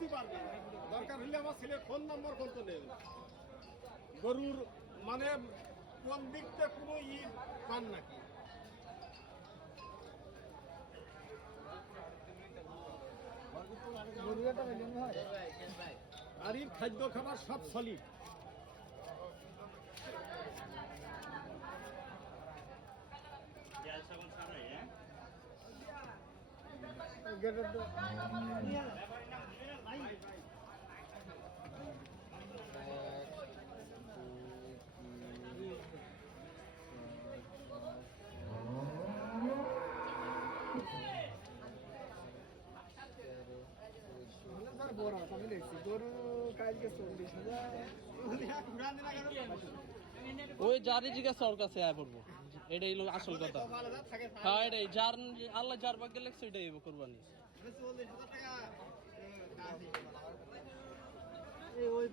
বুঝতে পারবেন। দরকার হলে আমার ছেলের ফোন নাম্বার কোন তো নেই। গরুর মানে কোন দিকতে কোনো পান নাকি? আর এর খাদ্য খাবার সব সলিড। ওই যারই জিজ্ঞাসা ওর কাছে আয় পড়বো, এটাই হলো আসল কথা। হ্যাঁ এটাই, যার আল্লাহ যার ভাগ্যে লেখছে ওইটাই কোরবানি। ওই